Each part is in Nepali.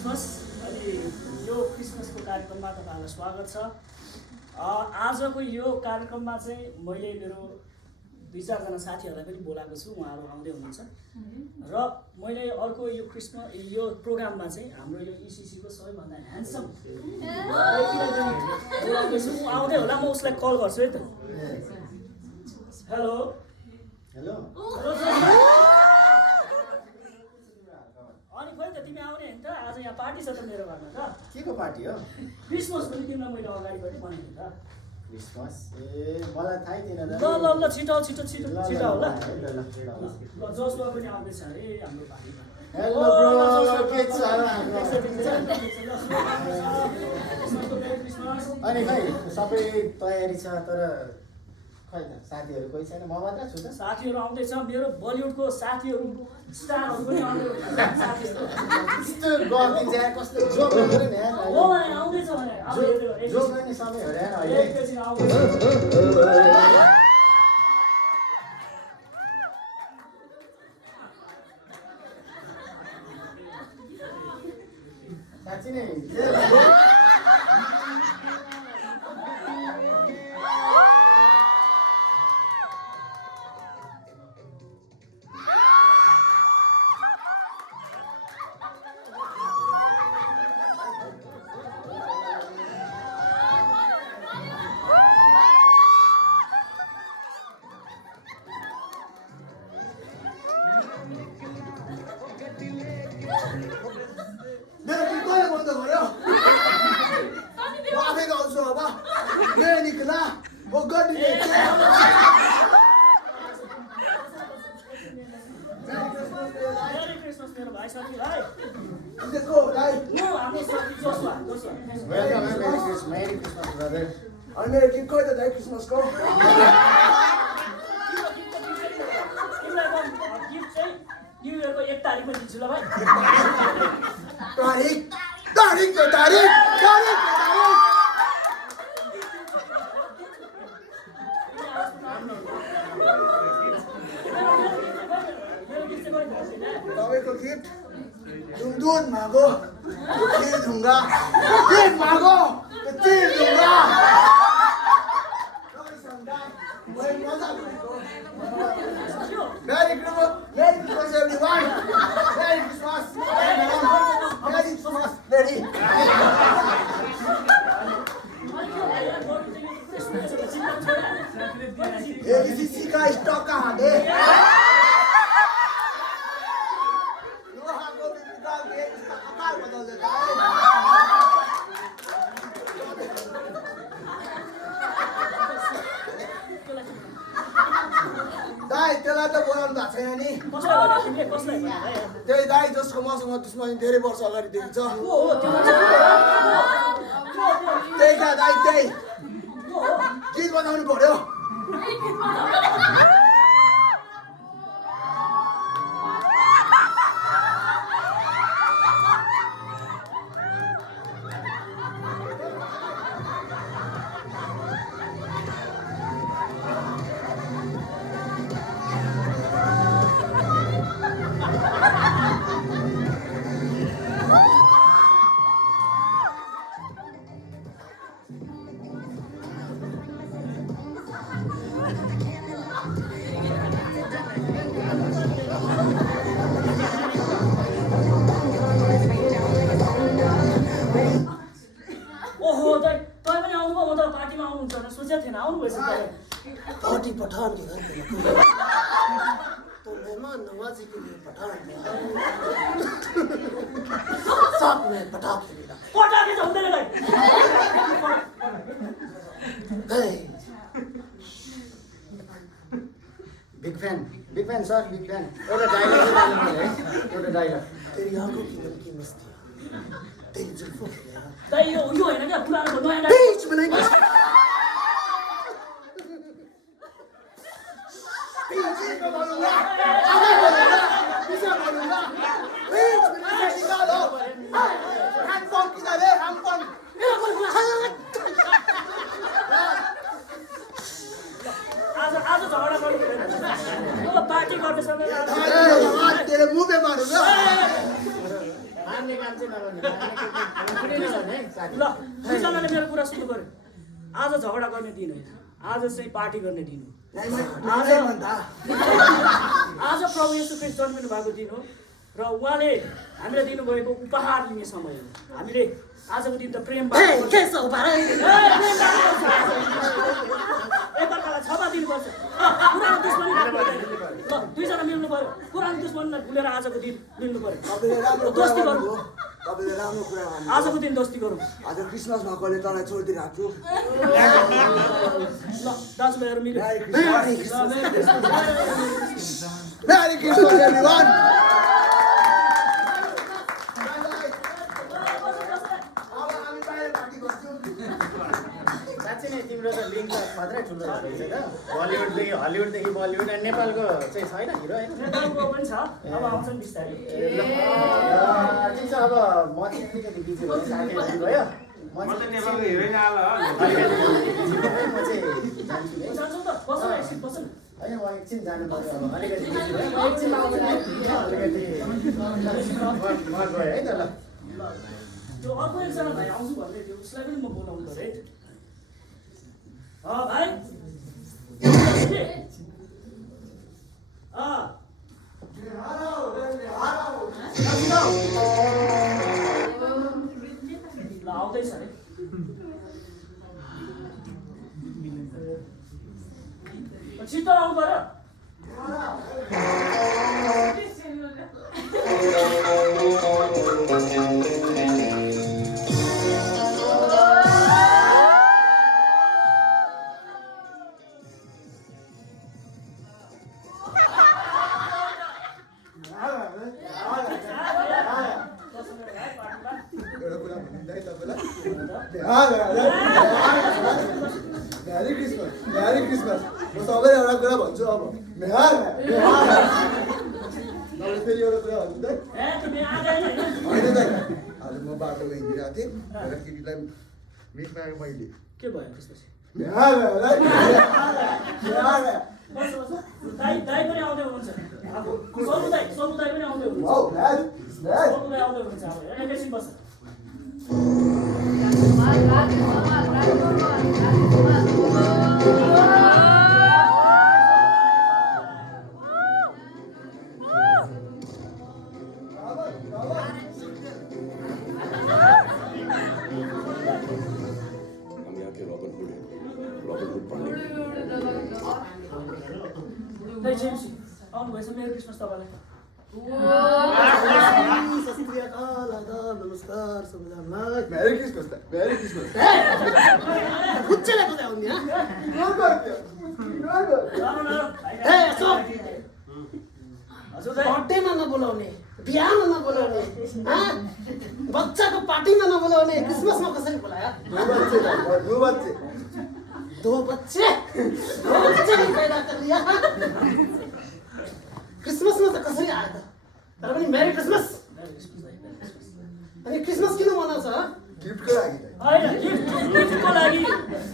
क्रिसमस अनि यो क्रिसमसको कार्यक्रममा तपाईँहरूलाई स्वागत छ। आजको यो कार्यक्रममा चाहिँ मैले मेरो 2-4 जना साथीहरूलाई पनि बोलाएको छु, उहाँहरू आउँदै हुनुहुन्छ र मैले अर्को यो क्रिसमस यो प्रोग्राममा चाहिँ हाम्रो यो इसिसीको सबैभन्दा ह्यान्डसम आउँदै होला, म उसलाई कल गर्छु है त। हेलो हेलो अनि खोइ त तिमी आउने होइन त? आज यहाँ पार्टी छ त मेरो घरमा त। के को पार्टी हो? क्रिसमस पनि तिमीलाई मैले अगाडिबाटै बनाएको त। क्रिसमस मलाई थाहै थिएन ल ल ल छिटो छिटो छिटो छिटो होला। ल जसमा पनि आउँदैछ अरे हाम्रो पार्टीमा। हेलो ब्रो, के छ? अनि खै सबै तयारी छ, तर खै त साथीहरू कोही छैन, म मात्र छु त। साथीहरू आउँदैछ, मेरो बलिउडको साथीहरू स्टारहरू पनि आउँदैछ। कस्तो गतिन्छ यार, कस्तो जोक गरे नि यार। हो भने आउँदैछ भने अब हेर्नु जोक गर्ने समय हो यार अहिले। एकैछिन आउँदैछ। साँच्ची नै मेरो गीत कहिले बन्द गर्यो? म आफै गाउँछु अब। मेरो निक्ला ओ गड्डी मेरी क्रिसमस मेरो भाइ साथीभाइ। देखो गाई म हाम्रो साथी जोसुवा वेलकम मेरी क्रिसमस ब्रदर। अनि मेरो गीत कहिले त दाइ क्रिसमसको? गिफ्ट चाहिँ न्यु इयरको 1 तारिकमा दिन्छु ल भाइ। तारिक तारिक त तारिक तारिक तपाईँको गिफ्ट दुध मागो खिर दूंगा, खिर मागो तो खिर दूंगा। मैं मजा गरेको। Merry Christmas, Merry Christmas everyone. Merry Christmas, Merry Christmas, Merry. ABC का स्टॉक कहाँ है? लोहा को भी निकाल के इसका आकार बदल देता है। दाइ त्यसलाई त बोलाउनु भएको छैन नि। त्यही दाइ जसको मसँग दुश्मनी धेरै वर्ष अगाडिदेखि छ। त्यही त दाइ, त्यही गीत बनाउनु पर्यो। पार्टी पठान के घर पे तो मेहमान नवाजी के लिए पठान साथ में पटाखे मिला। पटाखे त हुँदैन भाइ। Big fan sir, big fan. एउटा डायलग है, एउटा डायलग। तेरी आंखों की नमकी मस्ती, तेरी जुल्फों की लहर। दाइ यो होइन क्या, पुरानो नयाँ बीच में नहीं पीछे को बोलूंगा, आगे बोलूंगा, पीछे बोलूंगा। बीच में नहीं निकालो। हैंडपंप किधर है? हैंडपंप। आज झगडा गर्नु हुँदैन। ल पार्टी गर्ने समय तेरे मुंह पे मारूंगा। मार्ने काम चाहिँ नगर। गर्ने कुनै नगर्ने है साथी ल दुईजनाले मेरो कुरा सुन्नु पर्यो आज झगडा गर्ने दिन होइन आज चाहिँ पार्टी गर्ने दिन हो आज प्रभु येशू ख्रीष्ट जन्मिनु भएको दिन हो र उहाँले हामीलाई दिनुभएको उपहार लिने समय हो हामीले आजको दिन त प्रेम एकअर्कालाई क्षमा दिनुपर्छ पुरानो दुश्मनी ल दुईजना मिल्नु पर्यो पुरानो दुश्मनीलाई भुलेर आजको दिन मिल्नु पर्यो दोस्ती गरौँ तपाईँले राम्रो कुरा भन्नु आजको दिन दोस्ती गरौँ आज क्रिसमसमा कसले तँलाई छोडिदिरहेको छु ल दाजुभाइहरू मिल्यो Merry Christmas, everyone! साँच्चै नै तिम्रो त लिङ्क त खत्रै ठुलो रहेछ त बलिउडदेखि हलिउडदेखि बलिउड अनि नेपालको चाहिँ छैन हिरो होइन नेपालको पनि छ अब आउँछन् बिस्तारै ठिक छ अब म चाहिँ अलिकति बिजी भयो साथीहरू भयो म चाहिँ नेपालको हिरोइन आला म चाहिँ जान्छु है जान्छौँ त बस न एकछिन बस न होइन म एकछिन जानु पर्यो अब अलिकति बिजी भयो म एकछिन आउँछु अलिकति म गएँ है त ल त्यो अर्को एकजना भाइ आउँछु भन्दै थियो उसलाई पनि म बोलाउनु पर्यो है भाइ ल आउँदैछ है छिटो आउनु पर्यो एउटा कुरा भनिदिँदा है तपाईँलाई Merry Christmas, Merry Christmas. म सबैलाई एउटा कुरा भन्छु अब तपाईँले फेरि एउटा कुरा भन्नु होइन त आज म बाटोमा हिँडिरहेको थिएँ र केटीलाई मिट मागेँ मैले के भयो त्यसपछि दाइ पनि आउँदै हुनुहुन्छ सोनु दाइ पनि आउँदै हुनुहुन्छ सोनु दाइ आउँदै हुनुहुन्छ अब एकैछिन बस्छ दाइ जेम्सी आउनु भएछ मेरी क्रिसमस तपाईँलाई नमस्कार सबैजनालाई Merry Christmas, Merry Christmas. खुच्चेले बोले आउने हजुर दाइ बर्थडेमा नबोलाउने बिहामा नबोलाउने बच्चाको पार्टीमा नबोलाउने क्रिसमसमा कसरी बोलायो दो बच्चे ने पैदा कर लिया क्रिसमसमा त कसरी आयो त तर पनि मेरी क्रिसमस अनि क्रिसमस किन मनाउँछ गिफ्टको लागि होइन गिफ्टको लागि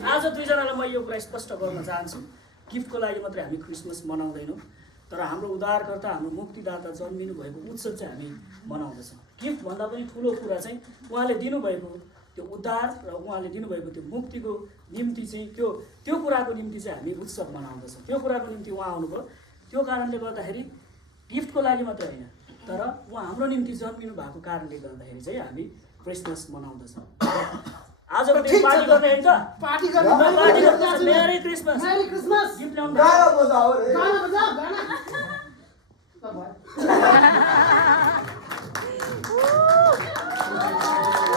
आज दुईजनालाई म यो कुरा स्पष्ट गर्न चाहन्छु गिफ्टको लागि मात्रै हामी क्रिसमस मनाउँदैनौँ तर हाम्रो उद्धारकर्ता हाम्रो मुक्तिदाता जन्मिनु भएको उत्सव चाहिँ हामी मनाउँदछौँ गिफ्टभन्दा पनि ठुलो कुरा चाहिँ उहाँले दिनुभएको त्यो उद्धार र उहाँले दिनुभएको त्यो मुक्तिको निम्ति चाहिँ त्यो कुराको निम्ति चाहिँ हामी उत्सव मनाउँदछौँ त्यो कुराको निम्ति उहाँ आउनुभयो त्यो कारणले गर्दाखेरि गिफ्टको लागि मात्र होइन तर उहाँ हाम्रो निम्ति जन्मिनु भएको कारणले गर्दाखेरि चाहिँ हामी क्रिसमस मनाउँदछौँ आजको दिन पार्टी गर्ने होइन त पार्टी गर्ने पार्टी गर्दैछ merry Christmas merry Christmas gift ल्याउनु गाना बजाऊ रे गाना बजा गाना